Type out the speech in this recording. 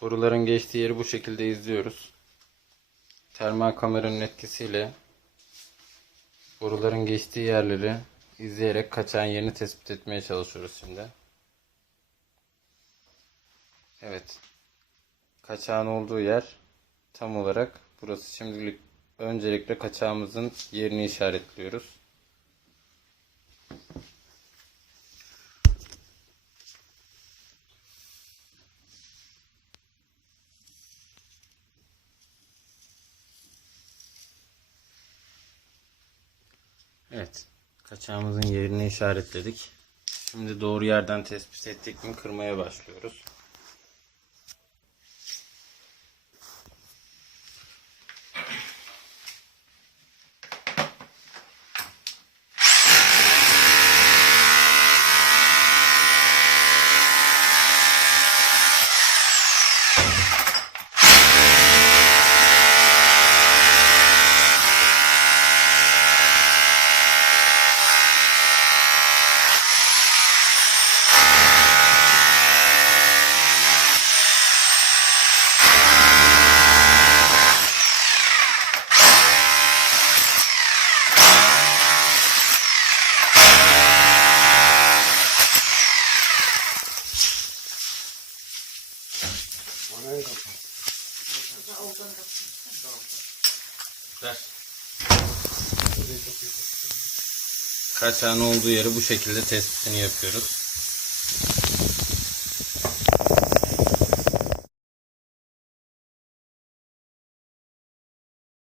Boruların geçtiği yeri bu şekilde izliyoruz. Termal kameranın etkisiyle boruların geçtiği yerleri izleyerek kaçan yerini tespit etmeye çalışıyoruz şimdi. Evet. Kaçağın olduğu yer tam olarak burası. Şimdilik öncelikle kaçağımızın yerini işaretliyoruz. Evet. Kaçağımızın yerini işaretledik. Şimdi doğru yerden tespit ettik mi kırmaya başlıyoruz. Ver. Kaçağın olduğu yeri bu şekilde tespitini yapıyoruz.